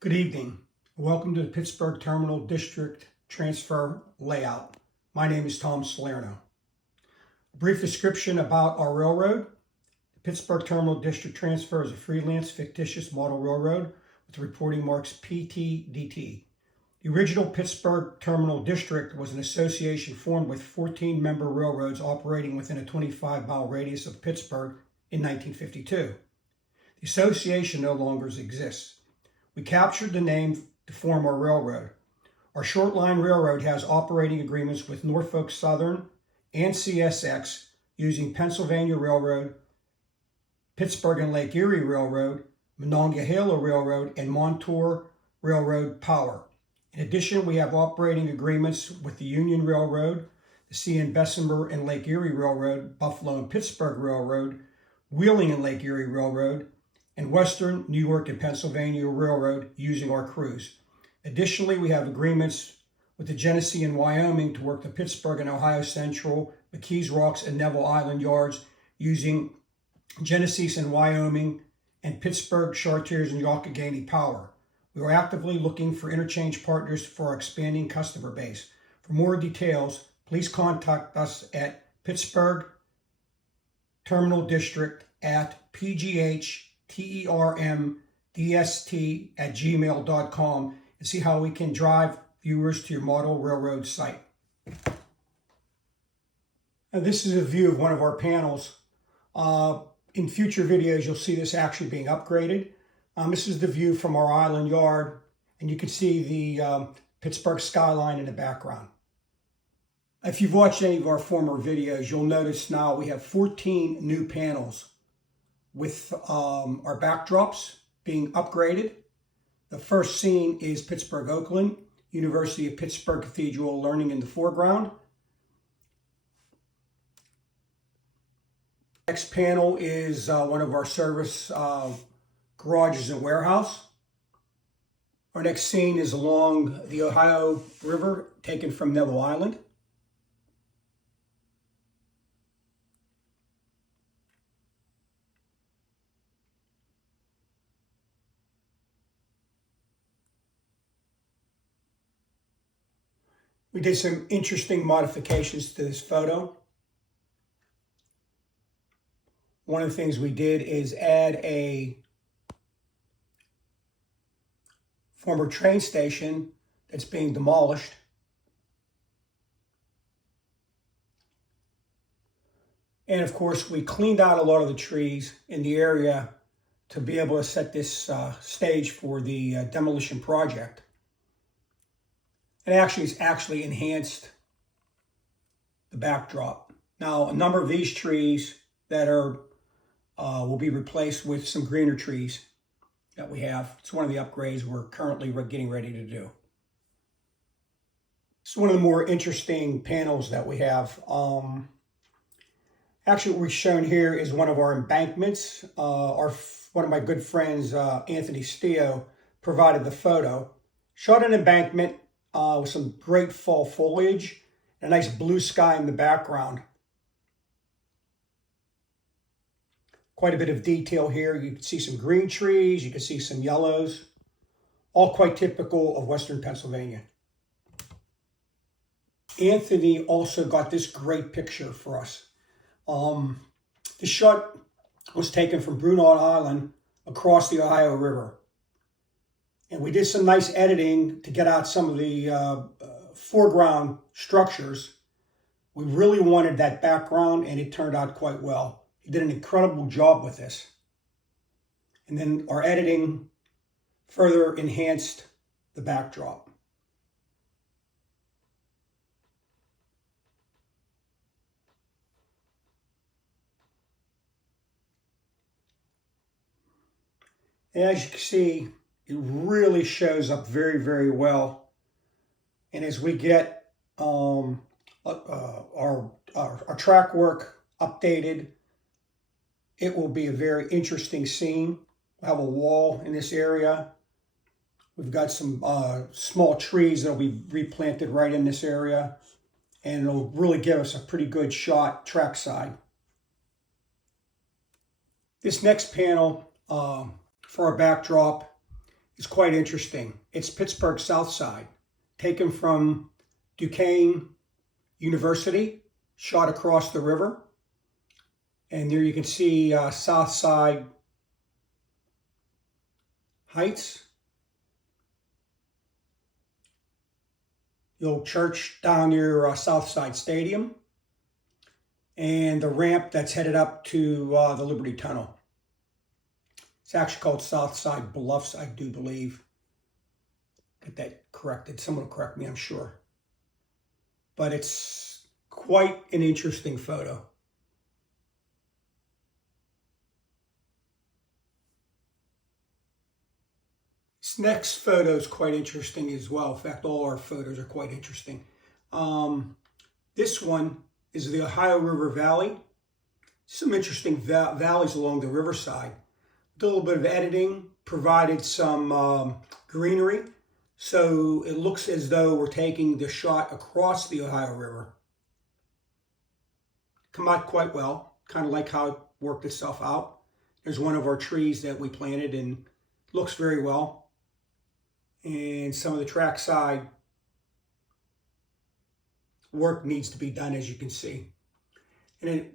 Good evening. Welcome to the Pittsburgh Terminal District Transfer Layout. My name is Tom Salerno. A brief description about our railroad. The Pittsburgh Terminal District Transfer is a freelance fictitious model railroad with the reporting marks PTDT. The original Pittsburgh Terminal District was an association formed with 14 member railroads operating within a 25-mile radius of Pittsburgh in 1952. The association no longer exists. We captured the name to form our railroad. Our short line railroad has operating agreements with Norfolk Southern and CSX using Pennsylvania Railroad, Pittsburgh and Lake Erie Railroad, Monongahela Railroad, and Montour Railroad Power. In addition, we have operating agreements with the Union Railroad, the CN Bessemer and Lake Erie Railroad, Buffalo and Pittsburgh Railroad, Wheeling and Lake Erie Railroad, and Western New York and Pennsylvania Railroad using our crews. Additionally, we have agreements with the Genesee and Wyoming to work the Pittsburgh and Ohio Central, McKees Rocks, and Neville Island yards using Genesee and Wyoming and Pittsburgh, Chartiers, and Allegheny Power. We are actively looking for interchange partners for our expanding customer base. For more details, please contact us at Pittsburgh Terminal District at pghttermdst@gmail.com and see how we can drive viewers to your model railroad site. Now, this is a view of one of our panels. In future videos, you'll see this actually being upgraded. This is the view from our island yard, and you can see the Pittsburgh skyline in the background. If you've watched any of our former videos, you'll notice now we have 14 new panels with our backdrops being upgraded. The first scene is Pittsburgh, Oakland, University of Pittsburgh Cathedral Learning in the foreground. Next panel is one of our service garages and warehouse. Our next scene is along the Ohio River, taken from Neville Island. We did some interesting modifications to this photo. One of the things we did is add a former train station that's being demolished. And of course, we cleaned out a lot of the trees in the area to be able to set this stage for the demolition project. It actually enhanced the backdrop. Now, a number of these trees that are will be replaced with some greener trees that we have. It's one of the upgrades we're currently getting ready to do. It's one of the more interesting panels that we have. Actually, what we've shown here is one of our embankments. One of my good friends, Anthony Steo, provided the photo. Shot an embankment with some great fall foliage and a nice blue sky in the background. Quite a bit of detail here. You can see some green trees, you can see some yellows, all quite typical of Western Pennsylvania. Anthony also got this great picture for us. The shot was taken from Bruneau Island across the Ohio River. And we did some nice editing to get out some of the foreground structures. We really wanted that background, and it turned out quite well. He did an incredible job with this. And then our editing further enhanced the backdrop. And as you can see, it really shows up very, very well. And as we get our track work updated, it will be a very interesting scene. We'll have a wall in this area. We've got some small trees that will be replanted right in this area. And it'll really give us a pretty good shot trackside. This next panel for our backdrop is quite interesting. It's Pittsburgh South Side, taken from Duquesne University, shot across the river. And there you can see South Side Heights. The old church down near Southside Stadium. And the ramp that's headed up to the Liberty Tunnel. It's actually called Southside Bluffs, I do believe. Get that corrected. Someone will correct me, I'm sure. But it's quite an interesting photo. This next photo is quite interesting as well. In fact, all our photos are quite interesting. This one is the Ohio River Valley. Some interesting valleys along the riverside. Did a little bit of editing, provided some greenery, so it looks as though we're taking the shot across the Ohio River. Come out quite well, kind of like how it worked itself out. There's one of our trees that we planted and looks very well. And some of the trackside work needs to be done, as you can see. And it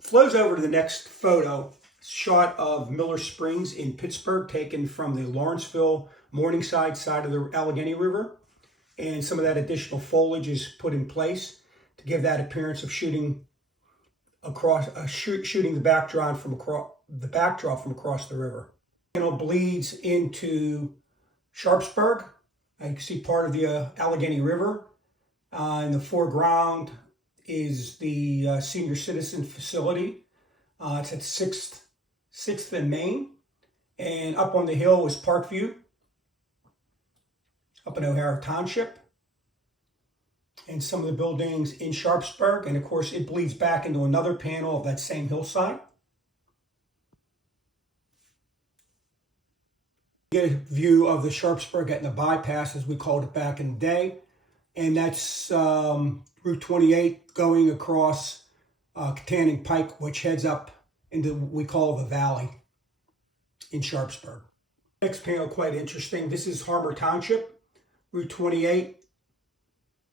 flows over to the next photo, shot of Miller Springs in Pittsburgh, taken from the Lawrenceville, Morningside side of the Allegheny River. And some of that additional foliage is put in place to give that appearance of shooting across, shooting the backdrop from across the river. It bleeds into Sharpsburg. You can see part of the Allegheny River. In the foreground is the senior citizen facility. It's at 6th and Main. And up on the hill is Parkview, up in O'Hara Township. And some of the buildings in Sharpsburg. And of course, it bleeds back into another panel of that same hillside. Get a view of the Sharpsburg Etna bypass, as we called it back in the day. And that's Route 28 going across Katanning Pike, which heads up into what we call the valley in Sharpsburg. Next panel, quite interesting. This is Harbor Township, Route 28,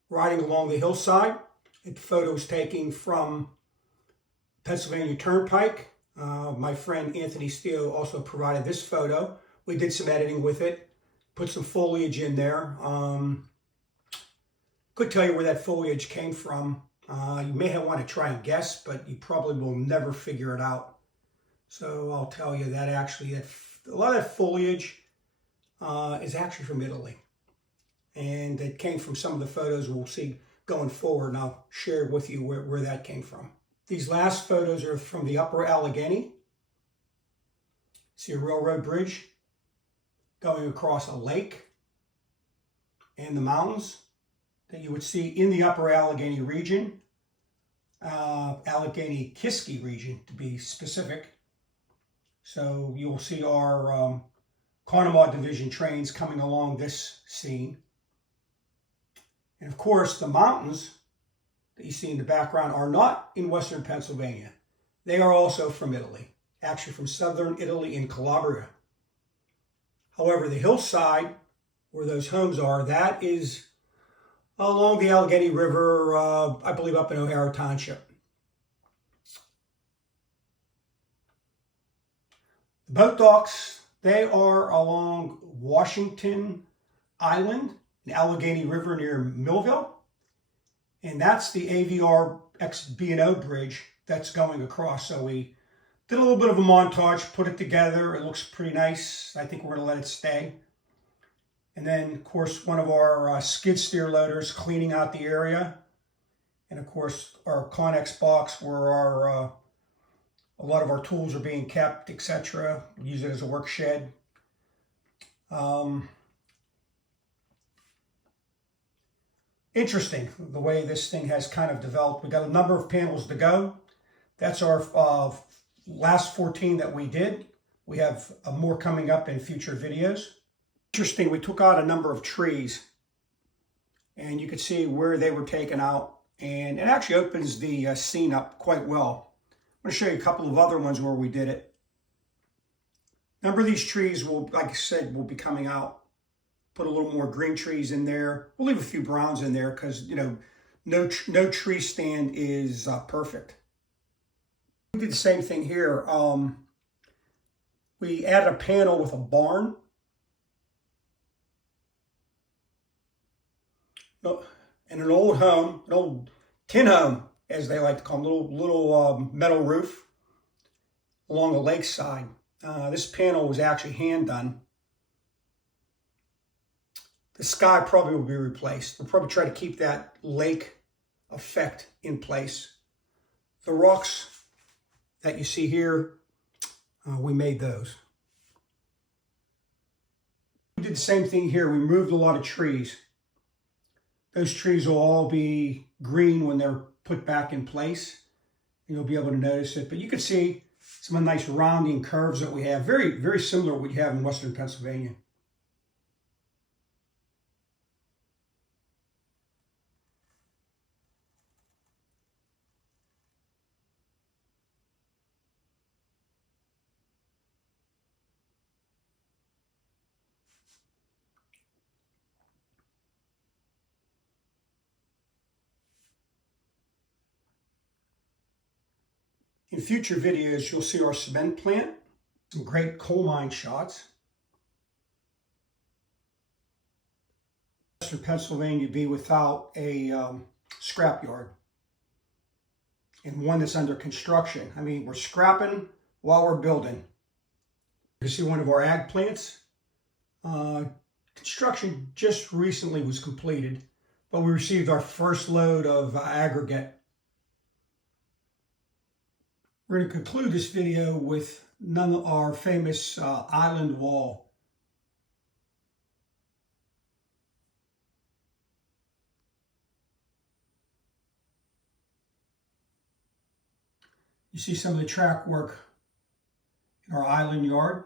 riding along the hillside. The photo is taken from Pennsylvania Turnpike. My friend Anthony Steele also provided this photo. We did some editing with it, put some foliage in there. Could tell you where that foliage came from. You may want to try and guess, but you probably will never figure it out. So I'll tell you that actually a lot of that foliage is actually from Italy. And it came from some of the photos we'll see going forward, and I'll share with you where that came from. These last photos are from the upper Allegheny. See a railroad bridge going across a lake and the mountains that you would see in the upper Allegheny region, Allegheny Kiskiminetas region to be specific. So you'll see our Conemaugh Division trains coming along this scene. And of course, the mountains that you see in the background are not in western Pennsylvania. They are also from Italy, actually from southern Italy in Calabria. However, the hillside where those homes are, that is along the Allegheny River, I believe up in O'Hara Township. The boat docks, they are along Washington Island, the Allegheny River near Millville. And that's the AVR B&O bridge that's going across. So we did a little bit of a montage, put it together. It looks pretty nice. I think we're going to let it stay. And then, of course, one of our skid steer loaders cleaning out the area. And, of course, our Connex box where our a lot of our tools are being kept, etc. We use it as a work shed. Interesting, the way this thing has kind of developed. We got a number of panels to go. That's our last 14 that we did. We have more coming up in future videos. Interesting, we took out a number of trees and you could see where they were taken out, and it actually opens the scene up quite well. I'm going to show you a couple of other ones where we did it. A number of these trees will, like I said, will be coming out. put a little more green trees in there. We'll leave a few browns in there because, you know, no tree stand is perfect. We did the same thing here. We added a panel with a barn. And an old home, an old tin home, as they like to call them, little metal roof along the lakeside. This panel was actually hand done. The sky probably will be replaced. We'll probably try to keep that lake effect in place. The rocks that you see here, we made those. We did the same thing here. We moved a lot of trees. Those trees will all be green when they're put back in place. You'll be able to notice it. But you can see some nice rounding curves that we have. Very, very similar to what you have in Western Pennsylvania. In future videos, you'll see our cement plant, some great coal mine shots. Western Pennsylvania be without a scrapyard, and one that's under construction. I mean, we're scrapping while we're building. You see one of our ag plants. Construction just recently was completed, but we received our first load of aggregate. We're going to conclude this video with our famous island wall. You see some of the track work in our island yard.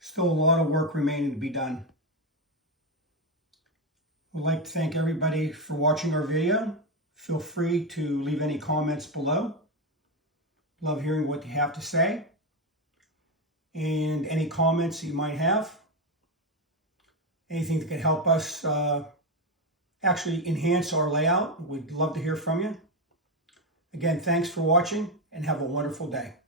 Still a lot of work remaining to be done. I'd like to thank everybody for watching our video. Feel free to leave any comments below. Love hearing what you have to say. And any comments that you might have. Anything that can help us actually enhance our layout. We'd love to hear from you. Again, thanks for watching and have a wonderful day.